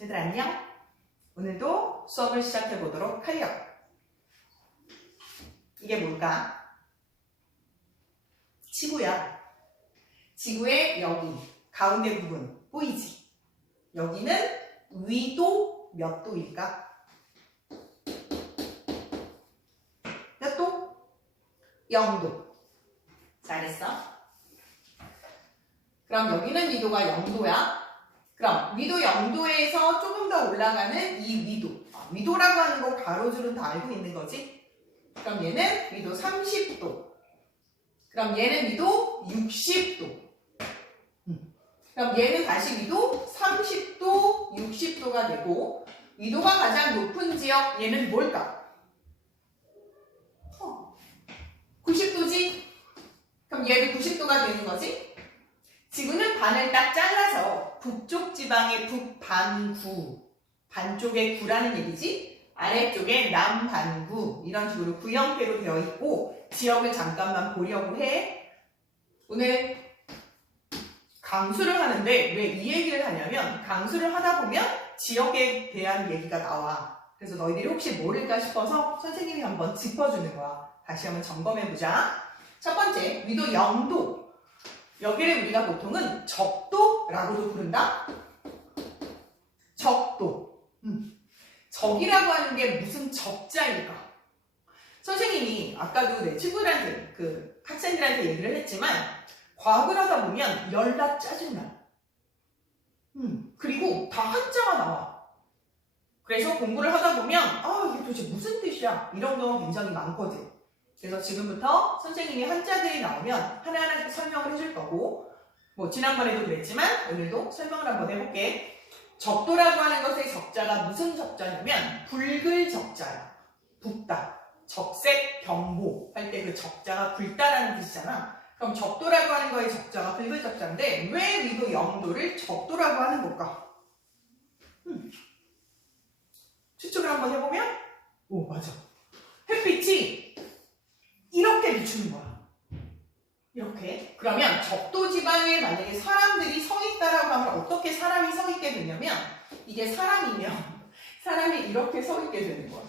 얘들 안녕? 오늘도 수업을 시작해 보도록 하려. 이게 뭘까? 지구야. 지구의 여기 가운데 부분 보이지? 여기는 위도 몇 도일까? 몇 도? 0도. 잘했어. 그럼 여기는 위도가 0도야. 그럼 위도 0도에서 조금 더 올라가는 이 위도. 위도라고 하는 거 가로줄은 다 알고 있는 거지? 그럼 얘는 위도 30도. 그럼 얘는 위도 60도. 그럼 얘는 다시 위도 30도, 60도가 되고 위도가 가장 높은 지역 얘는 뭘까? 90도지? 그럼 얘도 90도가 되는 거지? 지구는 반을 딱 잘라서 북쪽 지방의 북반구, 반쪽에 구라는 얘기지? 아래쪽에 남반구, 이런 식으로 구 형태로 되어 있고 지역을 잠깐만 보려고 해. 오늘 강수를 하는데 왜 이 얘기를 하냐면 강수를 하다 보면 지역에 대한 얘기가 나와. 그래서 너희들이 혹시 모를까 싶어서 선생님이 한번 짚어주는 거야. 다시 한번 점검해보자. 첫 번째, 위도 0도. 여기를 우리가 보통은 적도라고도 부른다. 적도. 적이라고 하는 게 무슨 적자일까? 선생님이 아까도 내 친구들한테, 학생들한테 얘기를 했지만 과학을 하다 보면 열나 짜증나. 그리고 다 한자가 나와. 그래서 공부를 하다 보면 이게 도대체 무슨 뜻이야? 이런 경우가 굉장히 많거든. 그래서 지금부터 선생님이 한자들이 나오면 하나하나 설명을 해줄 거고, 지난번에도 그랬지만 오늘도 설명을 한번 해볼게. 적도라고 하는 것의 적자가 무슨 적자냐면 붉을 적자야. 붉다. 적색 경보 할 때 그 적자가 붉다라는 뜻이잖아. 그럼 적도라고 하는 거의 적자가 붉을 적자인데 왜 위도 0도를 적도라고 하는 걸까? 추측을 한번 해보면 맞아. 햇빛이 이렇게 비추는 거야. 이렇게. 그러면 적도 지방에 만약에 사람들이 서 있다라고 하면 어떻게 사람이 서 있게 되냐면 이게 사람이면 사람이 이렇게 서 있게 되는 거야.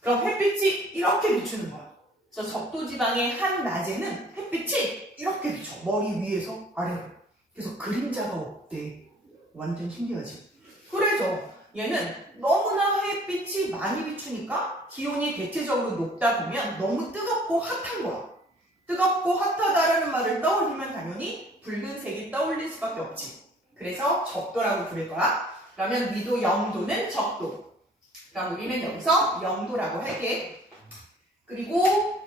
그럼 햇빛이 이렇게 비추는 거야. 그래서 적도 지방의 한낮에는 햇빛이 이렇게 비춰. 머리 위에서 아래로. 그래서 그림자가 없대. 완전 신기하지? 그래서 얘는 너무나 햇빛이 많이 비추니까 기온이 대체적으로 높다 보면 너무 뜨겁고 핫한 거야. 뜨겁고 핫하다라는 말을 떠올리면 당연히 붉은색이 떠올릴 수밖에 없지. 그래서 적도라고 부를 거야. 그러면 위도 0도는 적도. 그럼 우리는 여기서 0도라고 할게. 그리고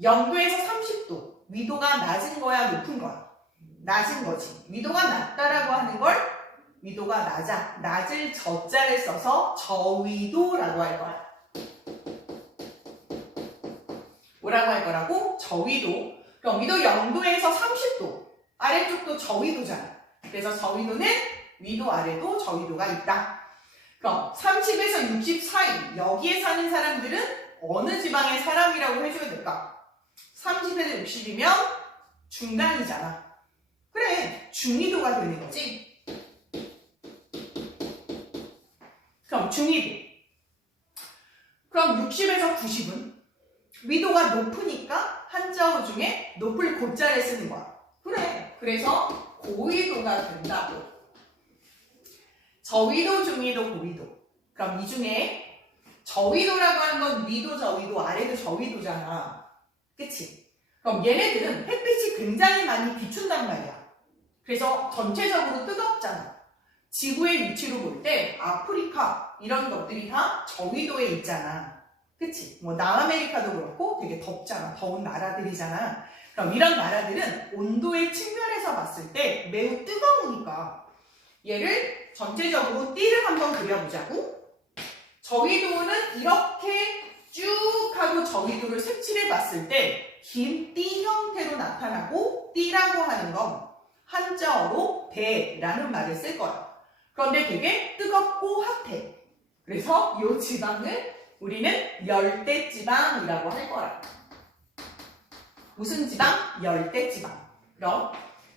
0도에서 30도. 위도가 낮은 거야, 높은 거야? 낮은 거지. 위도가 낮다라고 하는 걸 위도가 낮아. 낮을 저자를 써서 저위도라고 할 거야. 뭐라고 할 거라고? 저위도. 그럼 위도 0도에서 30도. 아래쪽도 저위도잖아. 그래서 저위도는 위도 아래도 저위도가 있다. 그럼 30에서 60 사이. 여기에 사는 사람들은 어느 지방의 사람이라고 해줘야 될까? 30에서 60이면 중간이잖아. 그래. 중위도가 되는 거지. 그럼 중위도. 그럼 60에서 90은 위도가 높으니까 한자어 중에 높을 고자를 쓰는 거야. 그래. 그래서 고위도가 된다고. 저위도, 중위도, 고위도. 그럼 이 중에 저위도라고 하는 건 위도, 저위도, 아래도 저위도잖아. 그치? 그럼 얘네들은 햇빛이 굉장히 많이 비춘단 말이야. 그래서 전체적으로 뜨겁잖아. 지구의 위치로 볼 때 아프리카 이런 것들이 다 저위도에 있잖아. 그치? 남아메리카도 그렇고 되게 덥잖아. 더운 나라들이잖아. 그럼 이런 나라들은 온도의 측면에서 봤을 때 매우 뜨거우니까 얘를 전체적으로 띠를 한번 그려보자고. 저위도는 이렇게 쭉 하고 저위도를 색칠해 봤을 때 긴 띠 형태로 나타나고 띠라고 하는 건 한자어로 대라는 말을 쓸 거야. 그런데 되게 뜨겁고 핫해. 그래서 이 지방을 우리는 열대지방이라고 할 거야. 무슨 지방? 열대지방. 그럼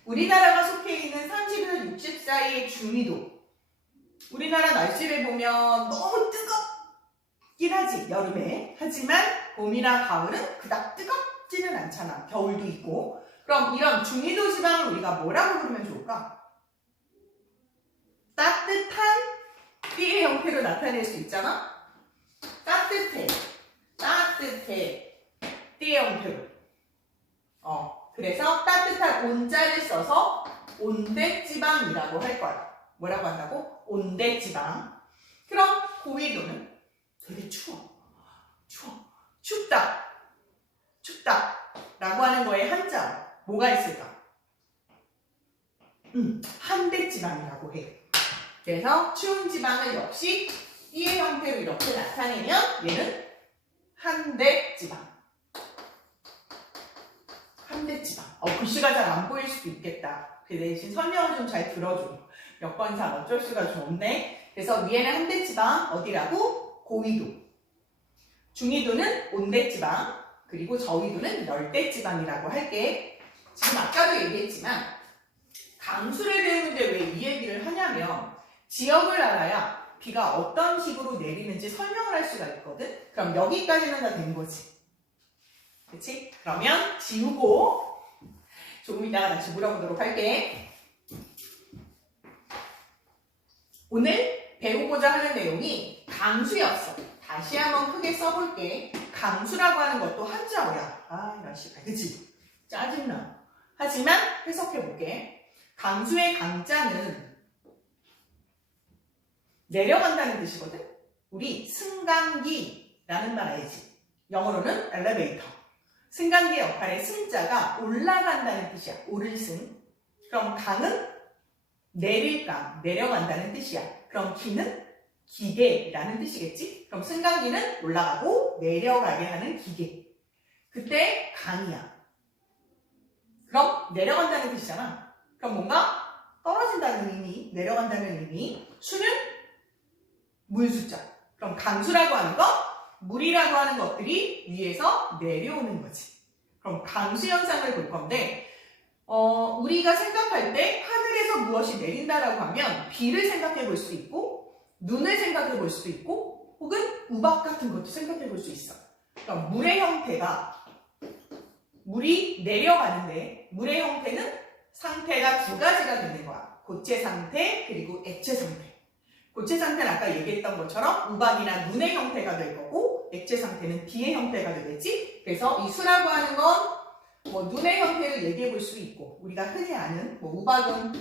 우리나라가 속해 있는 30에서 60 사이의 중위도. 우리나라 날씨를 보면 너무 뜨겁긴 하지, 여름에. 하지만 봄이나 가을은 그닥 뜨겁지는 않잖아. 겨울도 있고. 그럼 이런 중위도 지방을 우리가 뭐라고 부르면 좋을까? 따뜻한 띠의 형태로 나타낼 수 있잖아? 따뜻해 띠의 형태로. 그래서 따뜻한 온자를 써서 온대지방이라고 할 거야. 뭐라고 한다고? 온대지방. 그럼 고위도는 되게 춥다 라고 하는 거에 한자 뭐가 있을까? 한대지방이라고 해. 그래서 추운 지방을 역시 띠의 형태로 이렇게 나타내면 얘는 한대지방. 글씨가 잘 안 보일 수도 있겠다. 그 대신 설명을 좀 잘 들어줘. 몇 번 이상 어쩔 수가 좀 없네. 그래서 위에는 한대지방, 어디라고? 고위도. 중위도는 온대지방, 그리고 저위도는 열대지방이라고 할게. 지금 아까도 얘기했지만 강수를 배우는데 왜 이 얘기를 하냐면 지역을 알아야 비가 어떤 식으로 내리는지 설명을 할 수가 있거든. 그럼 여기까지는 다 된 거지. 그치? 그러면 지우고 조금 이따가 다시 물어보도록 할게. 오늘 배우고자 하는 내용이 강수였어. 다시 한번 크게 써볼게. 강수라고 하는 것도 한자어야. 이런 식으로. 그치? 짜증나. 하지만 해석해볼게. 강수의 강자는 내려간다는 뜻이거든? 우리 승강기라는 말 알지? 영어로는 엘리베이터. 승강기의 역할의 승자가 올라간다는 뜻이야. 오를 승. 그럼 강은 내릴 강, 내려간다는 뜻이야. 그럼 기는 기계라는 뜻이겠지? 그럼 승강기는 올라가고 내려가게 하는 기계. 그때 강이야. 그럼 내려간다는 뜻이잖아. 그럼 뭔가 떨어진다는 의미, 내려간다는 의미. 수는 물 숫자. 그럼 강수라고 하는 것, 물이라고 하는 것들이 위에서 내려오는 거지. 그럼 강수 현상을 볼 건데 우리가 생각할 때 하늘에서 무엇이 내린다라고 하면 비를 생각해 볼 수 있고 눈을 생각해 볼 수도 있고 혹은 우박 같은 것도 생각해 볼 수 있어. 그럼 물의 형태가 물이 내려가는데 물의 형태는 상태가 두 가지가 되는 거야. 고체 상태 그리고 액체 상태. 고체 상태는 아까 얘기했던 것처럼 우박이나 눈의 형태가 될 거고 액체 상태는 비의 형태가 되겠지. 그래서 이 수라고 하는 건 뭐 눈의 형태를 얘기해 볼 수 있고 우리가 흔히 아는 뭐 우박은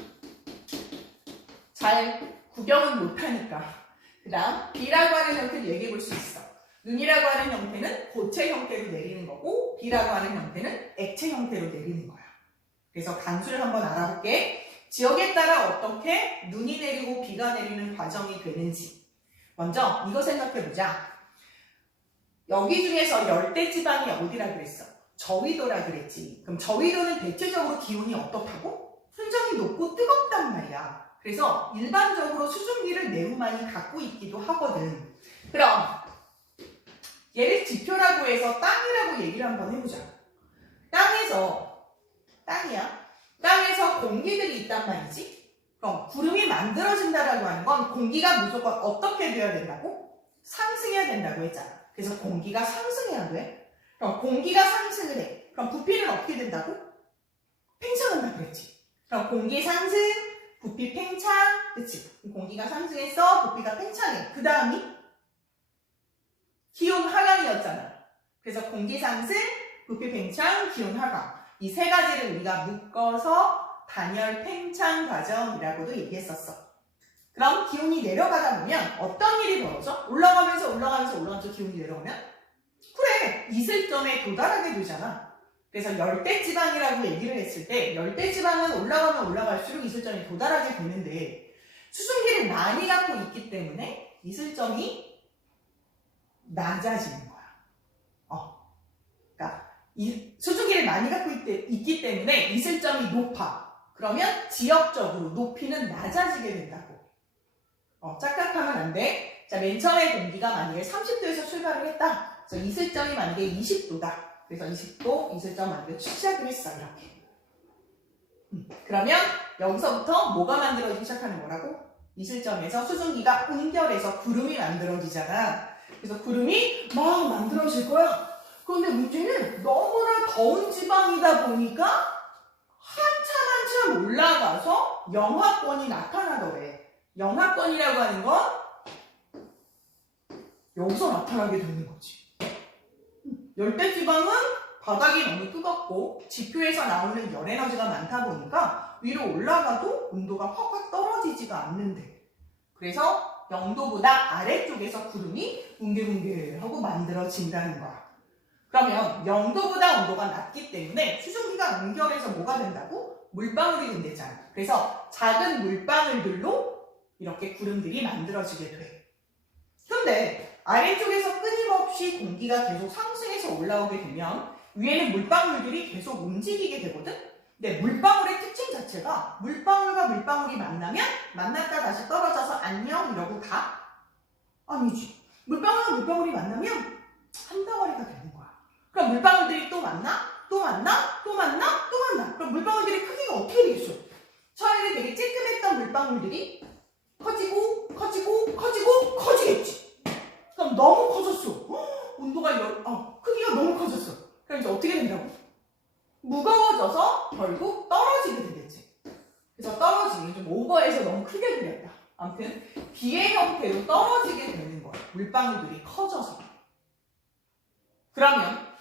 잘 구경은 못하니까 그 다음 비라고 하는 형태를 얘기해 볼 수 있어. 눈이라고 하는 형태는 고체 형태로 내리는 거고 비라고 하는 형태는 액체 형태로 내리는 거야. 그래서 강수를 한번 알아볼게. 지역에 따라 어떻게 눈이 내리고 비가 내리는 과정이 되는지 먼저 이거 생각해보자. 여기 중에서 열대지방이 어디라 그랬어? 저위도라 그랬지. 그럼 저위도는 대체적으로 기온이 어떻다고? 순정이 높고 뜨겁단 말이야. 그래서 일반적으로 수증기를 매우 많이 갖고 있기도 하거든. 그럼 얘를 지표라고 해서 땅이라고 얘기를 한번 해보자. 땅에서 공기들이 있단 말이지. 그럼 구름이 만들어진다라고 하는 건 공기가 무조건 어떻게 되어야 된다고? 상승해야 된다고 했잖아. 그래서 공기가 상승해야 돼. 그럼 공기가 상승을 해. 그럼 부피는 어떻게 된다고? 팽창한다 그랬지. 그럼 공기 상승, 부피 팽창, 그치? 공기가 상승했어, 부피가 팽창해. 그 다음이 기온 하강이었잖아. 그래서 공기 상승, 부피 팽창, 기온 하강. 이 세 가지를 우리가 묶어서 단열 팽창 과정이라고도 얘기했었어. 그럼 기온이 내려가다 보면 어떤 일이 벌어져? 올라가면서 기온이 내려오면? 그래, 이슬점에 도달하게 되잖아. 그래서 열대지방이라고 얘기를 했을 때 열대지방은 올라가면 올라갈수록 이슬점이 도달하게 되는데 수증기를 많이 갖고 있기 때문에 이슬점이 낮아지는 거야. 그러니까 수증기를 많이 갖고 있기 때문에 이슬점이 높아. 그러면 지역적으로 높이는 낮아지게 된다고. 착각하면 안 돼. 자, 맨 처음에 공기가 만약에 30도에서 출발을 했다. 그래서 이슬점이 만약에 20도다. 그래서 20도 이슬점 만들어 시작을 했어. 이렇게. 그러면 여기서부터 뭐가 만들어지기 시작하는 거라고? 이 시점에서 수증기가 응결해서 구름이 만들어지잖아. 그래서 구름이 막 만들어질 거야. 그런데 문제는 너무나 더운 지방이다 보니까 한참 올라가서 영하권이 나타나더래. 영하권이라고 하는 건 여기서 나타나게 되는 거지. 열대지방은 바닥이 너무 뜨겁고 지표에서 나오는 열 에너지가 많다 보니까 위로 올라가도 온도가 확확 떨어지지가 않는데, 그래서 0도보다 아래쪽에서 구름이 뭉게뭉게하고 만들어진다는 거야. 그러면 0도보다 온도가 낮기 때문에 수증기가 응결해서 뭐가 된다고? 물방울이 된대잖아. 그래서 작은 물방울들로 이렇게 구름들이 만들어지게 돼. 근데 아래쪽에서 끊임없이 공기가 계속 상승해서 올라오게 되면 위에는 물방울들이 계속 움직이게 되거든? 근데 물방울의 특징 자체가 물방울과 물방울이 만났다 다시 떨어져서 안녕 이러고 가? 아니지. 물방울과 물방울이 만나면 한 덩어리가 되는 거야. 그럼 물방울들이 또 만나? 또 만나? 또 만나? 또 만나? 그럼 물방울들의 크기가 어떻게 되겠어? 처음에는 되게 쬐끔했던 물방울들이 커지겠지. 그럼 너무 커졌어. 크기가 너무 커졌어. 그럼 이제 어떻게 된다고? 무거워져서 결국 떨어지게 되겠지. 그래서 떨어지기 좀 오버해서 너무 크게 그렸다. 아무튼 비의 형태로 떨어지게 되는 거야. 물방울들이 커져서. 그러면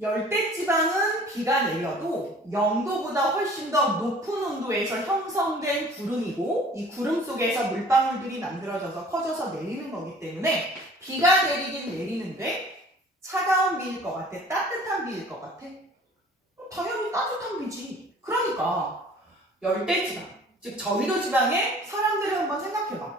열대지방은 비가 내려도 0도보다 훨씬 더 높은 온도에서 형성된 구름이고, 이 구름 속에서 물방울들이 만들어져서 커져서 내리는 거기 때문에 비가 내리긴 내리는데 차가운 비일 것 같아? 따뜻한 비일 것 같아? 당연히 따뜻한 비지. 그러니까 열대지방, 즉 저위도 지방의 사람들을 한번 생각해봐.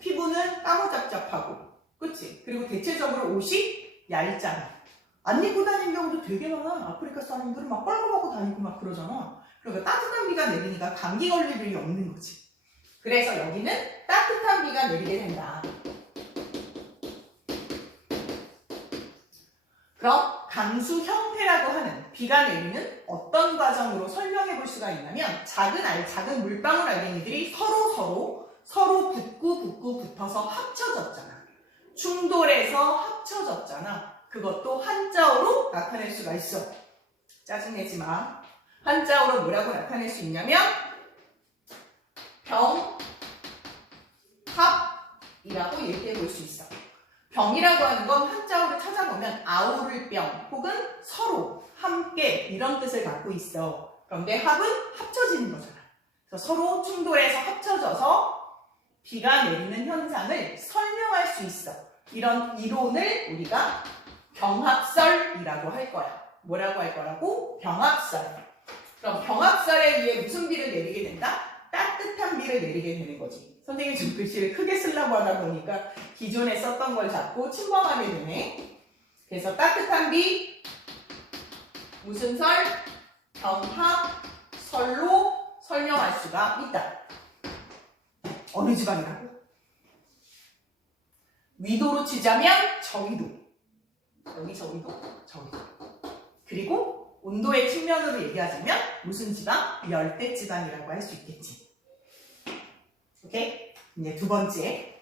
피부는 까무잡잡하고, 그치? 그리고 대체적으로 옷이 얇잖아. 안 입고 다니는 경우도 되게 많아. 아프리카 사람들은 막 뻘거벗고 다니고 막 그러잖아. 그러니까 따뜻한 비가 내리니까 감기 걸릴 일이 없는 거지. 그래서 여기는 따뜻한 비가 내리게 된다. 그럼 강수 형태라고 하는 비가 내리는 어떤 과정으로 설명해 볼 수가 있냐면, 작은 물방울 알갱이들이 서로 붙어서 합쳐졌잖아. 충돌해서 합쳐졌잖아. 그것도 한자어로 나타낼 수가 있어. 짜증내지 마. 한자어로 뭐라고 나타낼 수 있냐면 병합이라고 얘기해 볼 수 있어. 병이라고 하는 건 한자어를 찾아보면 아우를 병 혹은 서로, 함께 이런 뜻을 갖고 있어. 그런데 합은 합쳐지는 거잖아. 그래서 서로 충돌해서 합쳐져서 비가 내리는 현상을 설명할 수 있어. 이런 이론을 우리가 병합설이라고 할 거야. 뭐라고 할 거라고? 병합설. 그럼 병합설에 의해 무슨 비를 내리게 된다? 따뜻한 비를 내리게 되는 거지. 선생님이 좀 글씨를 크게 쓰려고 하다 보니까 기존에 썼던 걸 잡고 침범하게 되네. 그래서 따뜻한 비, 무슨 설? 병합설로 설명할 수가 있다. 어느 지방이라고? 위도로 치자면 저위도. 여기 저위도. 그리고 온도의 측면으로 얘기하자면 무슨 지방? 열대지방이라고 할 수 있겠지. 오케이? 이제 두 번째.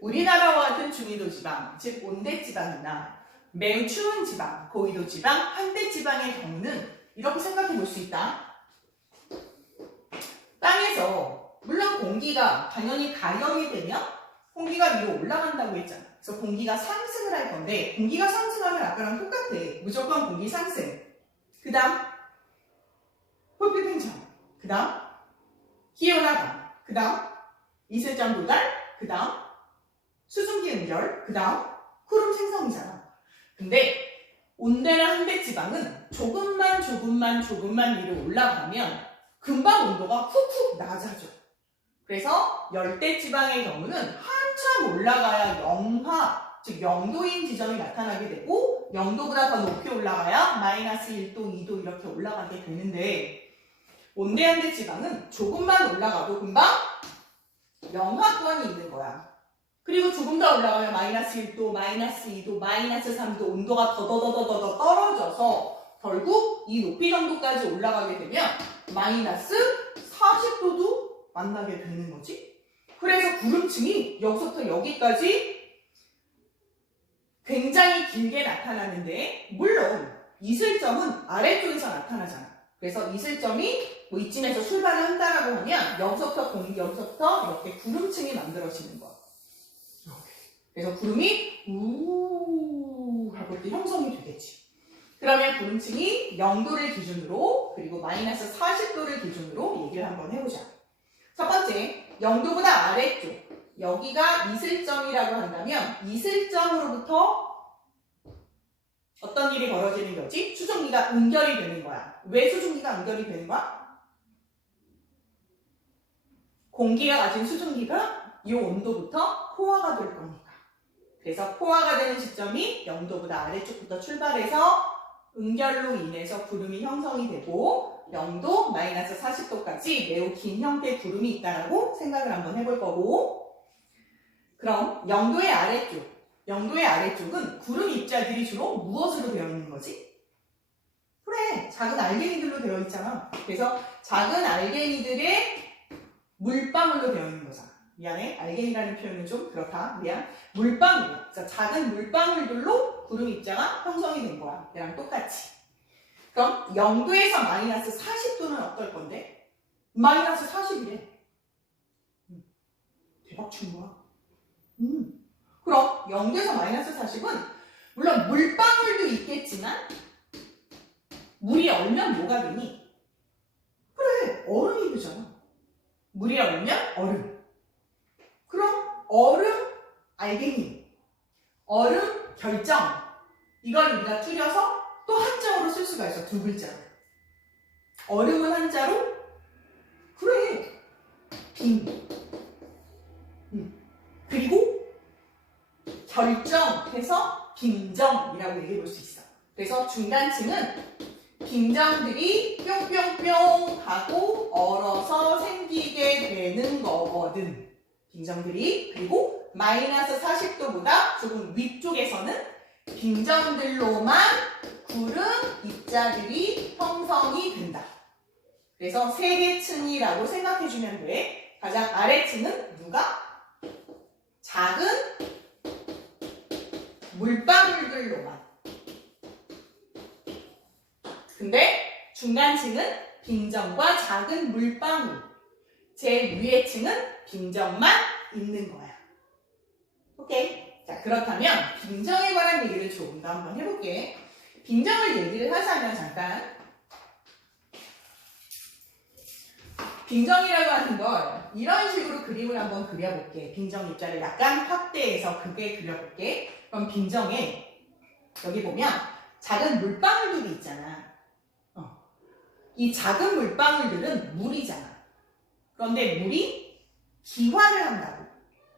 우리나라와 같은 중위도 지방, 즉 온대지방이나 매우 추운 지방, 고위도 지방, 한대지방의 경우는 이렇게 생각해 볼 수 있다. 땅에서 물론 공기가 당연히 가열이 되면 공기가 위로 올라간다고 했잖아. 그래서 공기가 상승을 할 건데, 공기가 상승하면 아까랑 똑같아. 무조건 공기 상승. 그 다음 홀빛 팽창. 그 다음 기온하강. 그 다음 이슬점 도달. 그 다음 수증기 응결. 그 다음 구름 생성이잖아. 근데 온대나 한대지방은 조금만 위로 올라가면 금방 온도가 훅훅 낮아져. 그래서 열대지방의 경우는 한참 올라가야 영하, 즉 0도인 지점이 나타나게 되고, 0도보다 더 높이 올라가야 마이너스 1도, 2도 이렇게 올라가게 되는데, 온대 한대지방은 조금만 올라가도 금방 영하권이 있는 거야. 그리고 조금 더 올라가면 마이너스 1도, 마이너스 2도, 마이너스 3도 온도가 더 떨어져서 결국 이 높이 정도까지 올라가게 되면 마이너스 40도도 만나게 되는 거지. 그래서 구름층이 여기서부터 여기까지 굉장히 길게 나타나는데, 물론 이슬점은 아래쪽에서 나타나잖아. 그래서 이슬점이 뭐 이쯤에서 출발을 한다라고 하면 여기서부터 이렇게 구름층이 만들어지는 거야. 이렇게. 그래서 구름이 우 하고 이렇게 형성이 되겠지. 그러면 구름층이 0도를 기준으로 그리고 마이너스 40도를 기준으로 얘기를 한번 해보자. 첫 번째, 0도보다 아래쪽, 여기가 이슬점이라고 한다면 이슬점으로부터 어떤 일이 벌어지는 거지? 수증기가 응결이 되는 거야. 왜 수증기가 응결이 되는 거야? 공기가 가진 수증기가 이 온도부터 포화가 될 거니까. 그래서 포화가 되는 시점이 0도보다 아래쪽부터 출발해서 응결로 인해서 구름이 형성이 되고 0도, 마이너스 40도까지 매우 긴 형태의 구름이 있다라고 생각을 한번 해볼 거고, 그럼 0도의 아래쪽은 구름 입자들이 주로 무엇으로 되어 있는 거지? 그래, 작은 알게니들로 되어 있잖아. 그래서 작은 알게니들의 물방울로 되어 있는 거잖아. 미안해, 알게니라는 표현은 좀 그렇다. 미안. 물방울. 그래서 작은 물방울들로 구름 입자가 형성이 된 거야. 얘랑 똑같이. 그럼 0도에서 마이너스 40도는 어떨 건데? 마이너스 40이래. 대박 친 거야. 그럼 0도에서 마이너스 40은 물론 물방울도 있겠지만 물이 얼면 뭐가 되니? 그래, 얼음이 되잖아. 물이 얼면 얼음. 그럼 얼음 알갱이, 얼음 결정, 이걸 우리가 줄여서 또 한자어로 쓸 수가 있어. 두 글자로. 얼음은 한자로? 그래, 빙. 그리고 결정해서 빙정이라고 얘기해 볼 수 있어. 그래서 중간층은 빙정들이 뿅뿅뿅 하고 얼어서 생기게 되는 거거든. 빙정들이. 그리고 마이너스 40도보다 조금 위쪽에서는 빙정들로만 구름 입자들이 형성이 된다. 그래서 세 개 층이라고 생각해주면 돼. 가장 아래층은 누가? 작은 물방울들로만. 근데 중간층은 빙정과 작은 물방울. 제일 위의 층은 빙정만 있는 거야. 오케이? 자, 그렇다면 빙정에 관한 얘기를 조금 더 한번 해볼게. 빙정을 얘기를 하자면 잠깐, 빙정이라고 하는 걸 이런 식으로 그림을 한번 그려볼게. 빙정 입자를 약간 확대해서 크게 그려볼게. 그럼 빙정에 여기 보면 작은 물방울들이 있잖아. 이 작은 물방울들은 물이잖아. 그런데 물이 기화를 한다고.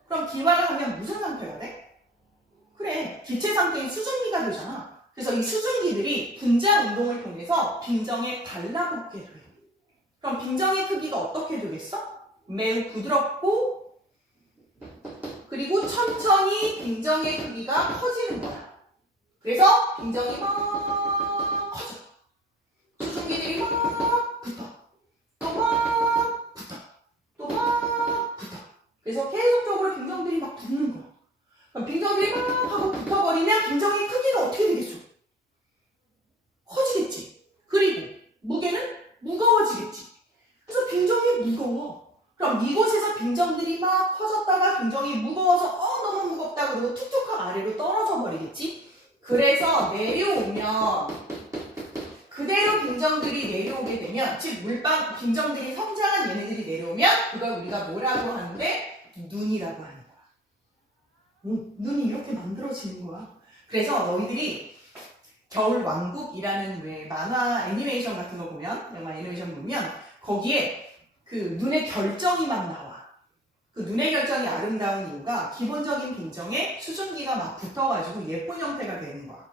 그럼 기화를 하면 무슨 상태가 돼? 그래, 기체 상태의 수증기가 되잖아. 그래서 이 수증기들이 분자 운동을 통해서 빙정에 달라붙게 돼. 그럼 빙정의 크기가 어떻게 되겠어? 매우 부드럽고 그리고 천천히 빙정의 크기가 커지는 거야. 그래서 빙정이 막 커져. 수증기들이 막 붙어. 또 막 붙어. 또 막 붙어. 그래서 계속적으로 빙정들이 막 붙는 거야. 그럼 빙정들이 막 하고 붙어버리면 빙정의 크기가 어떻게 되겠어? 커지겠지. 그리고 무게는 무거워지겠지. 그래서 빙정이 무거워. 그럼 이곳에서 빙정들이 막 커졌다가 빙정이 무거워서 너무 무겁다 그러고 툭툭 아래로 떨어져 버리겠지. 그래서 내려오면 그대로 빙정들이 내려오게 되면, 즉 빙정들이 성장한 얘네들이 내려오면 그걸 우리가 뭐라고 하는데? 눈이라고 하는 거야. 눈이 이렇게 만들어지는 거야. 그래서 너희들이 겨울왕국이라는 왜 만화 애니메이션 같은 거 보면, 영화 애니메이션 보면 거기에 그 눈의 결정이 막 나와. 그 눈의 결정이 아름다운 이유가 기본적인 빙정에 수증기가 막 붙어가지고 예쁜 형태가 되는 거야.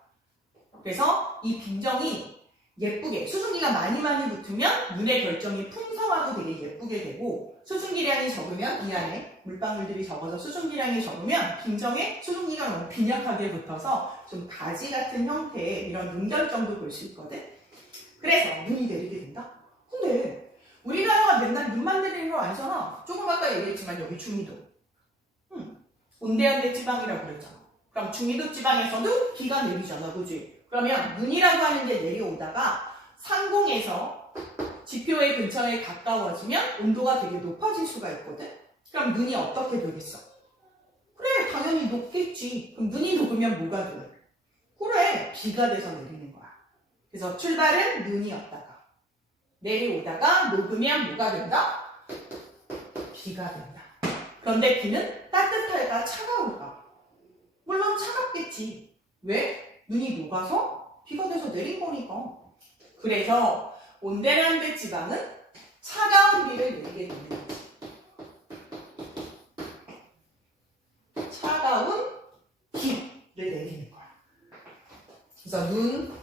그래서 이 빙정이 예쁘게, 수증기가 많이 붙으면 눈의 결정이 풍성하고 되게 예쁘게 되고, 수증기량이 적으면, 이 안에 물방울들이 적어서 수증기량이 적으면 빙정에 수증기가 너무 빈약하게 붙어서 좀 가지 같은 형태의 이런 눈결정도 볼 수 있거든. 그래서 눈이 내리게 된다. 근데 우리나라가 맨날 눈만 내리는 거 아니잖아. 조금 아까 얘기했지만 여기 중위도. 온대한대 지방이라고 그랬잖아. 그럼 중위도 지방에서도 비가 내리잖아. 그지? 그러면 눈이라고 하는 게 내려오다가 상공에서 지표의 근처에 가까워지면 온도가 되게 높아질 수가 있거든? 그럼 눈이 어떻게 되겠어? 그래, 당연히 녹겠지. 그럼 눈이 녹으면 뭐가 돼? 그래, 비가 돼서 내리는 거야. 그래서 출발은 눈이었다가 내려오다가 녹으면 뭐가 된다? 비가 된다. 그런데 비는 따뜻할까 차가울까? 물론 차갑겠지. 왜? 눈이 녹아서 비가 돼서 내린 거니까. 그래서 온대란대 지방은 차가운 비를 내리게 되는 거지. 차가운 비를 내리는 거야. 그래서 눈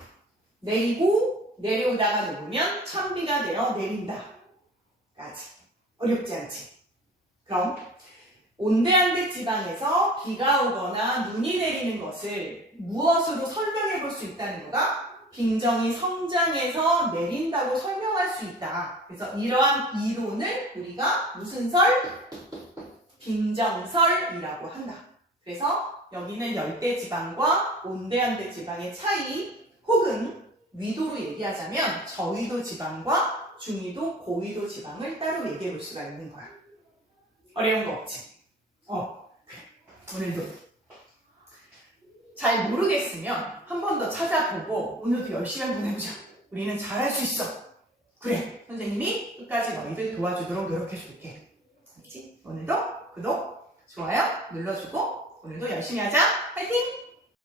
내리고 내려오다가 녹으면 찬비가 되어 내린다 까지. 어렵지 않지? 그럼 온대한대 지방에서 비가 오거나 눈이 내리는 것을 무엇으로 설명해 볼 수 있다는 거다? 빙정이 성장해서 내린다고 설명할 수 있다. 그래서 이러한 이론을 우리가 무슨 설? 빙정설이라고 한다. 그래서 여기는 열대지방과 온대한대 지방의 차이, 혹은 위도로 얘기하자면 저위도 지방과 중위도, 고위도 지방을 따로 얘기해 볼 수가 있는 거야. 어려운 거 없지? 그래. 오늘도 잘 모르겠으면 한 번 더 찾아보고 오늘도 열심히 한번 해보자. 우리는 잘할 수 있어. 그래, 선생님이 끝까지 너희들 도와주도록 노력해 줄게. 알겠지? 오늘도 구독, 좋아요 눌러주고 오늘도 열심히 하자. 화이팅!